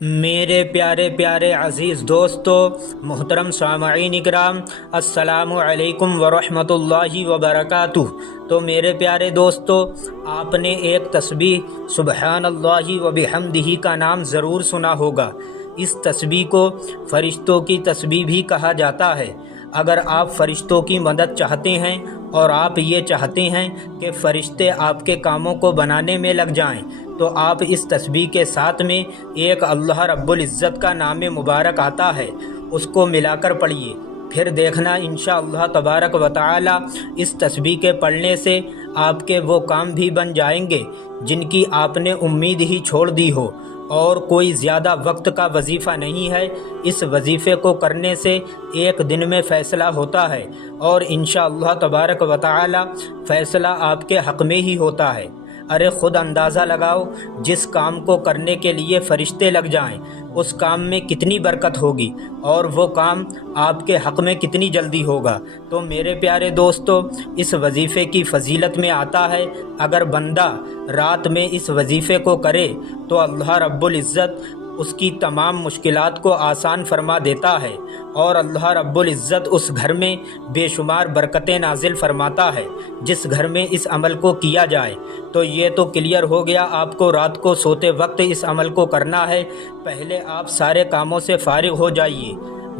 میرے پیارے پیارے عزیز دوستو، محترم سامعین اکرام، السلام علیکم ورحمۃ اللہ وبرکاتہ۔ تو میرے پیارے دوستو، آپ نے ایک تسبیح سبحان اللہ وبحمدہ کا نام ضرور سنا ہوگا۔ اس تسبیح کو فرشتوں کی تسبیح بھی کہا جاتا ہے۔ اگر آپ فرشتوں کی مدد چاہتے ہیں اور آپ یہ چاہتے ہیں کہ فرشتے آپ کے کاموں کو بنانے میں لگ جائیں، تو آپ اس تسبیح کے ساتھ میں ایک اللہ رب العزت کا نام مبارک آتا ہے، اس کو ملا کر پڑھیے۔ پھر دیکھنا انشاءاللہ تبارک و تعالی اس تسبیح کے پڑھنے سے آپ کے وہ کام بھی بن جائیں گے جن کی آپ نے امید ہی چھوڑ دی ہو۔ اور کوئی زیادہ وقت کا وظیفہ نہیں ہے، اس وظیفے کو کرنے سے ایک دن میں فیصلہ ہوتا ہے، اور انشاءاللہ تبارک و تعالی فیصلہ آپ کے حق میں ہی ہوتا ہے۔ ارے خود اندازہ لگاؤ، جس کام کو کرنے کے لیے فرشتے لگ جائیں اس کام میں کتنی برکت ہوگی، اور وہ کام آپ کے حق میں کتنی جلدی ہوگا۔ تو میرے پیارے دوستو، اس وظیفے کی فضیلت میں آتا ہے، اگر بندہ رات میں اس وظیفے کو کرے تو اللہ رب العزت اس کی تمام مشکلات کو آسان فرما دیتا ہے، اور اللہ رب العزت اس گھر میں بے شمار برکتیں نازل فرماتا ہے جس گھر میں اس عمل کو کیا جائے۔ تو یہ تو کلیئر ہو گیا، آپ کو رات کو سوتے وقت اس عمل کو کرنا ہے۔ پہلے آپ سارے کاموں سے فارغ ہو جائیے۔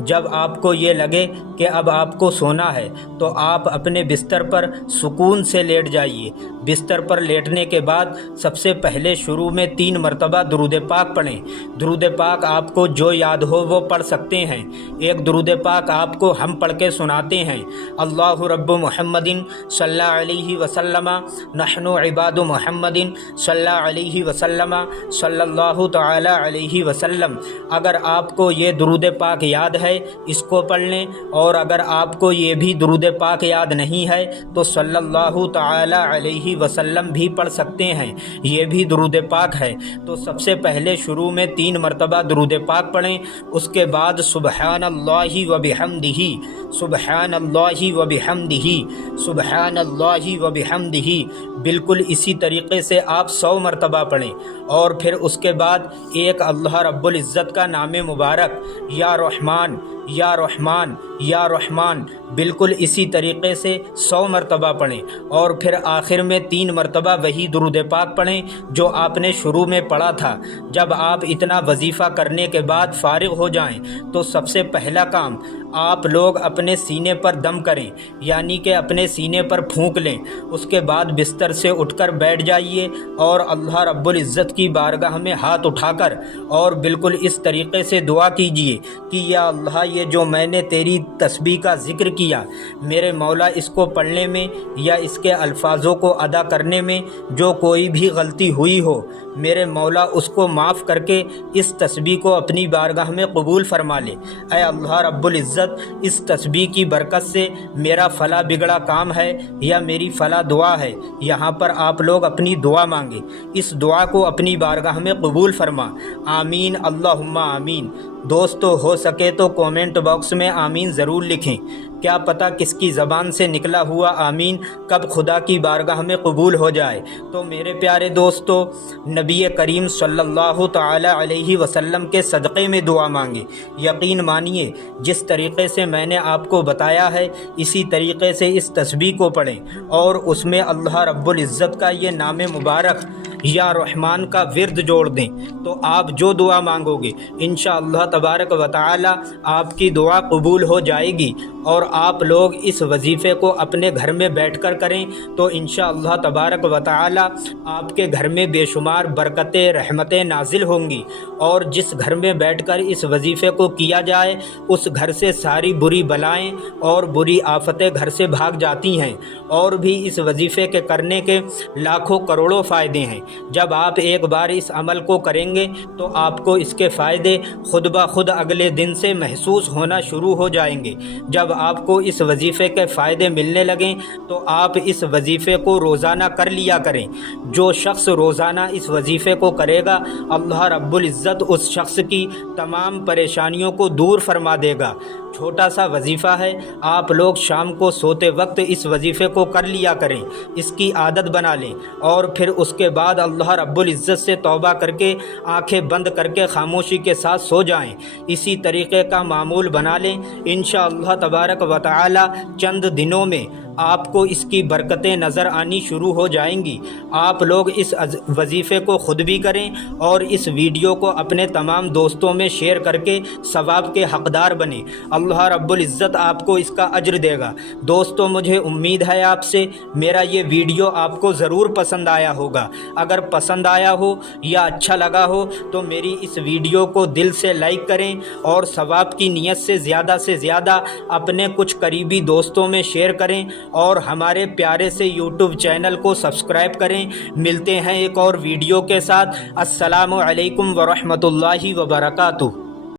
جب آپ کو یہ لگے کہ اب آپ کو سونا ہے تو آپ اپنے بستر پر سکون سے لیٹ جائیے۔ بستر پر لیٹنے کے بعد سب سے پہلے شروع میں 3 مرتبہ درود پاک پڑھیں۔ درود پاک آپ کو جو یاد ہو وہ پڑھ سکتے ہیں۔ ایک درود پاک آپ کو ہم پڑھ کے سناتے ہیں۔ اللہ رب محمد صلی اللہ علیہ وسلم، نحن عباد محمد صلی اللہ علیہ وسلم، صلی اللہ تعالی علیہ وسلم۔ اگر آپ کو یہ درود پاک یاد ہے اس کو پڑھ لیں، اور اگر آپ کو یہ بھی درود پاک یاد نہیں ہے تو صلی اللہ تعالی علیہ وسلم بھی پڑھ سکتے ہیں، یہ بھی درود پاک ہے۔ تو سب سے پہلے شروع میں 3 مرتبہ درود پاک پڑھیں، اس کے بعد سبحان اللہ وبحمدہ، سبحان اللہ وبحمدہ، سبحان اللہ وبحمدہ، بالکل اسی طریقے سے آپ 100 مرتبہ پڑھیں، اور پھر اس کے بعد ایک اللہ رب العزت کا نام مبارک یا رحمان یا رحمان یا رحمان، بالکل اسی طریقے سے 100 مرتبہ پڑھیں، اور پھر آخر میں 3 مرتبہ وہی درود پاک پڑھیں جو آپ نے شروع میں پڑھا تھا۔ جب آپ اتنا وظیفہ کرنے کے بعد فارغ ہو جائیں تو سب سے پہلا کام آپ لوگ اپنے سینے پر دم کریں، یعنی کہ اپنے سینے پر پھونک لیں۔ اس کے بعد بستر سے اٹھ کر بیٹھ جائیے اور اللہ رب العزت کی بارگاہ میں ہاتھ اٹھا کر اور بالکل اس طریقے سے دعا کیجیے کہ یا اللہ، یہ جو میں نے تیری تسبیح کا ذکر کیا، میرے مولا اس کو پڑھنے میں یا اس کے الفاظوں کو ادا کرنے میں جو کوئی بھی غلطی ہوئی ہو، میرے مولا اس کو معاف کر کے اس تسبیح کو اپنی بارگاہ میں قبول فرما لے۔ اے اللہ رب العزت، اس تسبیح کی برکت سے میرا فلاں بگڑا کام ہے یا میری فلاں دعا ہے، یہاں پر آپ لوگ اپنی دعا مانگیں، اس دعا کو اپنی بارگاہ میں قبول فرما۔ آمین، اللہم آمین۔ دوستو، ہو سکے تو کومنٹ باکس میں آمین ضرور لکھیں، کیا پتہ کس کی زبان سے نکلا ہوا آمین کب خدا کی بارگاہ میں قبول ہو جائے۔ تو میرے پیارے دوستو، نبی کریم صلی اللہ تعالی علیہ وسلم کے صدقے میں دعا مانگے۔ یقین مانیے، جس طریقے سے میں نے آپ کو بتایا ہے اسی طریقے سے اس تسبیح کو پڑھیں، اور اس میں اللہ رب العزت کا یہ نام مبارک یا رحمان کا ورد جوڑ دیں، تو آپ جو دعا مانگو گے انشاءاللہ تبارک و تعالی آپ کی دعا قبول ہو جائے گی۔ اور آپ لوگ اس وظیفے کو اپنے گھر میں بیٹھ کر کریں تو انشاءاللہ تبارک و تعالی آپ کے گھر میں بے شمار برکتیں، رحمتیں نازل ہوں گی، اور جس گھر میں بیٹھ کر اس وظیفے کو کیا جائے اس گھر سے ساری بری بلائیں اور بری آفتیں گھر سے بھاگ جاتی ہیں۔ اور بھی اس وظیفے کے کرنے کے لاکھوں کروڑوں فائدے ہیں۔ جب آپ ایک بار اس عمل کو کریں گے تو آپ کو اس کے فائدے خود بخود اگلے دن سے محسوس ہونا شروع ہو جائیں گے۔ جب آپ آپ کو اس وظیفے کے فائدے ملنے لگیں تو آپ اس وظیفے کو روزانہ کر لیا کریں۔ جو شخص روزانہ اس وظیفے کو کرے گا اللہ رب العزت اس شخص کی تمام پریشانیوں کو دور فرما دے گا۔ چھوٹا سا وظیفہ ہے، آپ لوگ شام کو سوتے وقت اس وظیفے کو کر لیا کریں، اس کی عادت بنا لیں، اور پھر اس کے بعد اللہ رب العزت سے توبہ کر کے آنکھیں بند کر کے خاموشی کے ساتھ سو جائیں۔ اسی طریقے کا معمول بنا لیں، انشاءاللہ تبارک و تعالی چند دنوں میں آپ کو اس کی برکتیں نظر آنی شروع ہو جائیں گی۔ آپ لوگ اس وظیفے کو خود بھی کریں اور اس ویڈیو کو اپنے تمام دوستوں میں شیئر کر کے ثواب کے حقدار بنیں۔ اللہ رب العزت آپ کو اس کا اجر دے گا۔ دوستو، مجھے امید ہے آپ سے میرا یہ ویڈیو آپ کو ضرور پسند آیا ہوگا۔ اگر پسند آیا ہو یا اچھا لگا ہو تو میری اس ویڈیو کو دل سے لائک کریں اور ثواب کی نیت سے زیادہ اپنے کچھ قریبی دوستوں میں شیئر کریں اور ہمارے پیارے سے یوٹیوب چینل کو سبسکرائب کریں۔ ملتے ہیں ایک اور ویڈیو کے ساتھ۔ السلام علیکم ورحمۃ اللہ وبرکاتہ۔